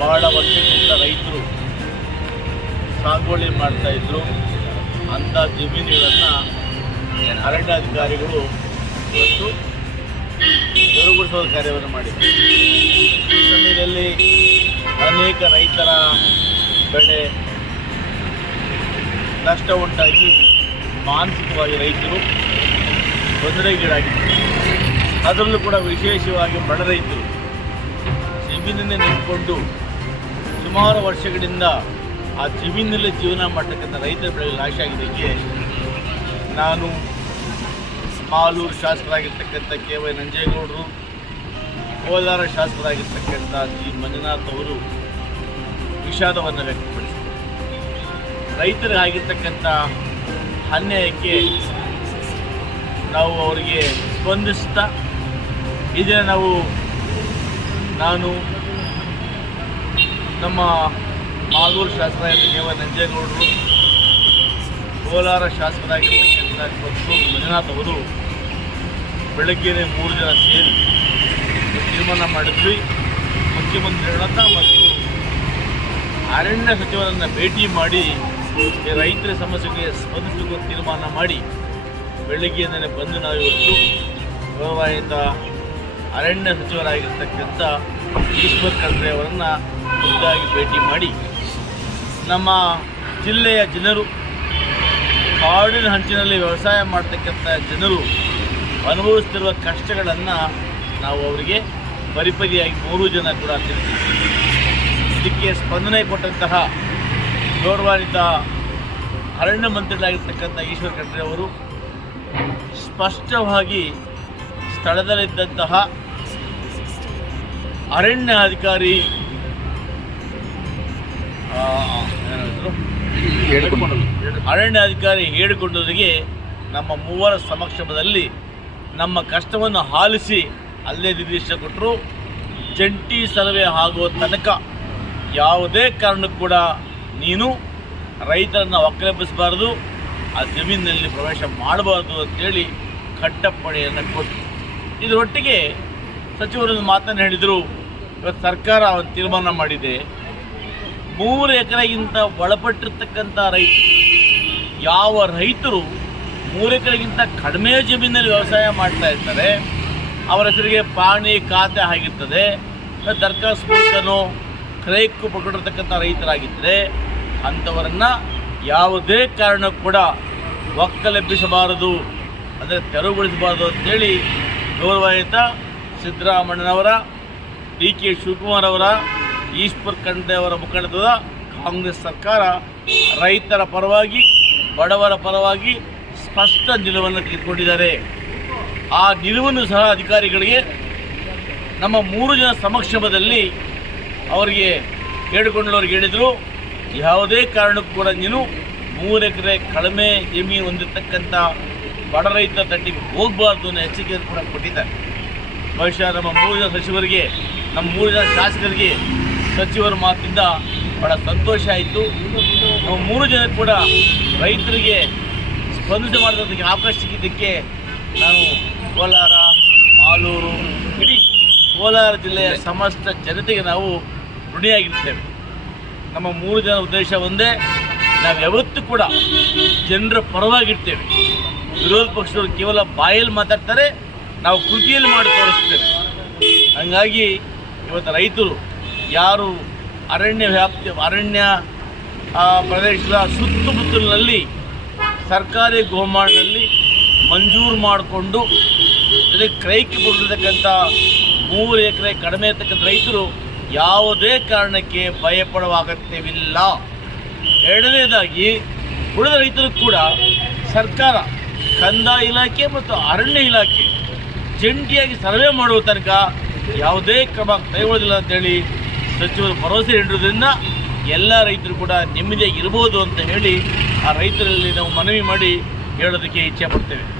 ಬಹಳ ವರ್ಷದಿಂದ ರೈತರು ಸಾಗುವಳಿ ಮಾಡ್ತಾಯಿದ್ರು ಅಂಥ ಜಮೀನುಗಳನ್ನು ಅರಣ್ಯಾಧಿಕಾರಿಗಳು ಇವತ್ತು ತೆರವುಗೊಳಿಸುವ ಕಾರ್ಯವನ್ನು ಮಾಡಿದರು ಈ ಸಮಯದಲ್ಲಿ ಅನೇಕ ರೈತರ ಬೆಳೆ ನಷ್ಟ ಉಂಟಾಗಿ ಮಾನಸಿಕವಾಗಿ ರೈತರು ತೊಂದರೆಗೀಡಾಗಿದ್ದಾರೆ. ಅದರಲ್ಲೂ ಕೂಡ ವಿಶೇಷವಾಗಿ ಬಡ ರೈತರು ಜಮೀನನ್ನೇ ನಿಂತ್ಕೊಂಡು ಸುಮಾರು ವರ್ಷಗಳಿಂದ ಆ ಜಮೀನಲ್ಲಿ ಜೀವನ ಮಾಡ್ತಕ್ಕಂಥ ರೈತರ ಬೆಳೆಗಳು ನಾಶ ಆಗಿದ್ದಕ್ಕೆ ನಾನು ಮಾಲೂರು ಶಾಸಕರಾಗಿರ್ತಕ್ಕಂಥ ಕೆ ವೈ ನಂಜೇಗೌಡರು, ಕೋಲಾರ ಶಾಸಕರಾಗಿರ್ತಕ್ಕಂಥ ಜಿ ಮಂಜುನಾಥ್ ಅವರು ವಿಷಾದವನ್ನು ವ್ಯಕ್ತಪಡಿಸಿದರು ರೈತರಿಗೆ ಆಗಿರ್ತಕ್ಕಂಥ ಅನ್ಯಾಯಕ್ಕೆ ನಾವು ಅವರಿಗೆ ಸ್ಪಂದಿಸ್ತಾ ಇದನ್ನು ನಾವು, ನಾನು ನಮ್ಮ ಮಾಲೂರು ಶಾಸಕರಾಗಿದ್ದ ದೇವ ನಂಜೇಗೌಡರು, ಕೋಲಾರ ಶಾಸಕರಾಗಿರ್ತಕ್ಕಂಥ ಮಂಜುನಾಥ್ ಅವರು ಬೆಳಗ್ಗೆನೇ ಮೂರು ಜನ ಸೇರಿ ತೀರ್ಮಾನ ಮಾಡಿದ್ವಿ. ಮುಖ್ಯಮಂತ್ರಿಗಳನ್ನ ಮತ್ತು ಅರಣ್ಯ ಸಚಿವರನ್ನು ಭೇಟಿ ಮಾಡಿ ರೈತರ ಸಮಸ್ಯೆಗೆ ಸ್ಪಂದಿಸುವ ತೀರ್ಮಾನ ಮಾಡಿ ಬೆಳಗ್ಗೆಯಿಂದಲೇ ಬಂದು ನಾವು ಇವತ್ತು ಗೌರವಾಯಿತ ಅರಣ್ಯ ಸಚಿವರಾಗಿರ್ತಕ್ಕಂಥ ಈಶ್ವರ್ ಖಂಡ್ರೆ ಅವರನ್ನು ಖುದ್ದಾಗಿ ಭೇಟಿ ಮಾಡಿ ನಮ್ಮ ಜಿಲ್ಲೆಯ ಜನರು, ಕಾಡಿನ ಹಂಚಿನಲ್ಲಿ ವ್ಯವಸಾಯ ಮಾಡ್ತಕ್ಕಂಥ ಜನರು ಅನುಭವಿಸ್ತಿರುವ ಕಷ್ಟಗಳನ್ನು ನಾವು ಅವರಿಗೆ ಪರಿಪರಿಯಾಗಿ ಮೂರು ಜನ ಕೂಡ ತಿಳಿಸಿದ್ದೀವಿ. ಇದಕ್ಕೆ ಸ್ಪಂದನೆ ಕೊಟ್ಟಂತಹ ಗೌರವಾನ್ವಿತ ಅರಣ್ಯ ಮಂತ್ರಿಗಳಾಗಿರ್ತಕ್ಕಂಥ ಈಶ್ವರ್ ಖಂಡ್ರೆ ಅವರು ಸ್ಪಷ್ಟವಾಗಿ ಸ್ಥಳದಲ್ಲಿದ್ದಂತಹ ಅರಣ್ಯ ಅಧಿಕಾರಿ ಅರಣ್ಯ ಅಧಿಕಾರಿ ಹೇಳಿಕೊಂಡವರಿಗೆ ನಮ್ಮ ಮೂವರ ಸಮಕ್ಷಮದಲ್ಲಿ ನಮ್ಮ ಕಷ್ಟವನ್ನು ಆಲಿಸಿ ಅಲ್ಲೇ ನಿರ್ದೇಶನ ಕೊಟ್ಟರು. ಜಂಟಿ ಸರ್ವೆ ಆಗುವ ತನಕ ಯಾವುದೇ ಕಾರಣಕ್ಕೂ ಕೂಡ ನೀನು ರೈತರನ್ನು ಒಕ್ಕಲೆಬ್ಬಿಸಬಾರ್ದು ಆ ಜಮೀನಿನಲ್ಲಿ ಪ್ರವೇಶ ಮಾಡಬಾರ್ದು ಅಂತೇಳಿ ಕಟ್ಟಪ್ಪಣೆಯನ್ನು ಕೊಟ್ಟರು. ಇದರೊಟ್ಟಿಗೆ ಸಚಿವರೊಂದು ಮಾತನ್ನು ಹೇಳಿದರು. ಇವತ್ತು ಸರ್ಕಾರ ತೀರ್ಮಾನ ಮಾಡಿದೆ. ಮೂರು ಎಕರೆಗಿಂತ ಒಳಪಟ್ಟಿರ್ತಕ್ಕಂಥ ರೈತರು ಯಾವ ರೈತರು ಮೂರು ಎಕರೆಗಿಂತ ಕಡಿಮೆ ಜಮೀನಲ್ಲಿ ವ್ಯವಸಾಯ ಮಾಡ್ತಾ ಇರ್ತಾರೆ, ಅವರ ಹೆಸರಿಗೆ ಪಾಣಿ ಖಾತೆ ಆಗಿರ್ತದೆ ದರ್ಖಾಸ್ತು ಮೂಲಕನೋ ಕ್ರಯಕ್ಕೂ ಪಡ್ಕೊಂಡಿರ್ತಕ್ಕಂಥ ರೈತರಾಗಿದ್ದರೆ ಅಂಥವರನ್ನು ಯಾವುದೇ ಕಾರಣಕ್ಕೂ ಕೂಡ ಒಕ್ಕಲೆಬ್ಬಿಸಬಾರದು, ಅಂದರೆ ತೆರವುಗೊಳಿಸಬಾರದು ಅಂತೇಳಿ ಗೌರವಾಯಿತ ಸಿದ್ದರಾಮಣ್ಣನವರ ಡಿ ಕೆ ಶಿವಕುಮಾರ್ ಅವರ, ಈಶ್ವರ್ ಖಂಡ್ರೆ ಅವರ ಮುಖಂಡತ್ವದ ಕಾಂಗ್ರೆಸ್ ಸರ್ಕಾರ ರೈತರ ಪರವಾಗಿ, ಬಡವರ ಪರವಾಗಿ ಸ್ಪಷ್ಟ ನಿಲುವನ್ನು ತೆಗೆದುಕೊಂಡಿದ್ದಾರೆ ಆ ನಿಲುವನ್ನು ಸಹ ಅಧಿಕಾರಿಗಳಿಗೆ ನಮ್ಮ ಮೂರು ಜನ ಸಮಕ್ಷಮದಲ್ಲಿ ಅವರಿಗೆ ಹೇಳಿಕೊಂಡವ್ರಿಗೆ ಹೇಳಿದರು. ಯಾವುದೇ ಕಾರಣಕ್ಕೂ ಕೂಡ ನೀನು ಮೂರು ಎಕರೆ ಕಡಿಮೆ ಜಮೀನು ಹೊಂದಿರತಕ್ಕಂಥ ಬಡ ರೈತ ತಂಡಿಗೆ ಹೋಗಬಾರ್ದು ಅನ್ನೋ ಎಚ್ಚರಿಕೆಯನ್ನು ಕೂಡ ಕೊಟ್ಟಿದ್ದಾರೆ. ಬಹುಶಃ ನಮ್ಮ ಮೂರು ಜನ ಸಚಿವರಿಗೆ ನಮ್ಮ ಮೂರು ಜನ ಶಾಸಕರಿಗೆ ಸಚಿವರ ಮಾತಿಂದ ಬಹಳ ಸಂತೋಷ ಆಯಿತು. ನಾವು ಮೂರು ಜನ ಕೂಡ ರೈತರಿಗೆ ಸ್ಪಂದಿಸ ಮಾಡೋದಕ್ಕೆ ಅವಕಾಶ ಸಿಕ್ಕಿದ್ದಕ್ಕೆ ನಾನು ಕೋಲಾರ, ಮಾಲೂರು, ಇಡೀ ಕೋಲಾರ ಜಿಲ್ಲೆಯ ಸಮಸ್ತ ಜನತೆಗೆ ನಾವು ಋಣಿಯಾಗಿರ್ತೇವೆ. ನಮ್ಮ ಮೂರು ಜನ ಉದ್ದೇಶ ಒಂದೇ ನಾವು ಯಾವತ್ತೂ ಕೂಡ ಜನರ ಪರವಾಗಿರ್ತೇವೆ. ವಿರೋಧ ಪಕ್ಷದವರು ಕೇವಲ ಬಾಯಲ್ಲಿ ಮಾತಾಡ್ತಾರೆ, ನಾವು ಕೃತಿಯಲ್ಲಿ ಮಾಡಿ ತೋರಿಸ್ತೇವೆ. ಹಾಗಾಗಿ ಇವತ್ತು ರೈತರು ಯಾರು ಅರಣ್ಯ ವ್ಯಾಪ್ತಿ, ಅರಣ್ಯ ಪ್ರದೇಶದ ಸುತ್ತಮುತ್ತಲಿನಲ್ಲಿ ಸರ್ಕಾರಿ ಗೋಮಾಳಿನಲ್ಲಿ ಮಂಜೂರು ಮಾಡಿಕೊಂಡು ಇದಕ್ಕೆ ಕ್ರೈಕ್ ಕೊಟ್ಟಿರ್ತಕ್ಕಂಥ ಮೂರು ಎಕರೆ ಕಡಿಮೆ ಇರ್ತಕ್ಕಂಥ ರೈತರು ಯಾವುದೇ ಕಾರಣಕ್ಕೆ ಭಯಪಡುವ ಅಗತ್ಯವಿಲ್ಲ ಎರಡನೇದಾಗಿ, ಉಳಿದ ರೈತರು ಕೂಡ ಸರ್ಕಾರ, ಕಂದಾಯ ಇಲಾಖೆ ಮತ್ತು ಅರಣ್ಯ ಇಲಾಖೆ ಜಂಟಿಯಾಗಿ ಸರ್ವೆ ಮಾಡುವ ತನಕ ಯಾವುದೇ ಕ್ರಮ ಕೈಗೊಳ್ಳೋದಿಲ್ಲ ಅಂತೇಳಿ ಸಚಿವರು ಭರವಸೆ ನೀಡಿರೋದ್ರಿಂದ ಎಲ್ಲ ರೈತರು ಕೂಡ ನೆಮ್ಮದಿಯಾಗಿ ಇರ್ಬೋದು ಅಂತ ಹೇಳಿ ಆ ರೈತರಲ್ಲಿ ನಾವು ಮನವಿ ಮಾಡಿ ಹೇಳೋದಕ್ಕೆ ಇಚ್ಛೆ ಪಡ್ತೇವೆ.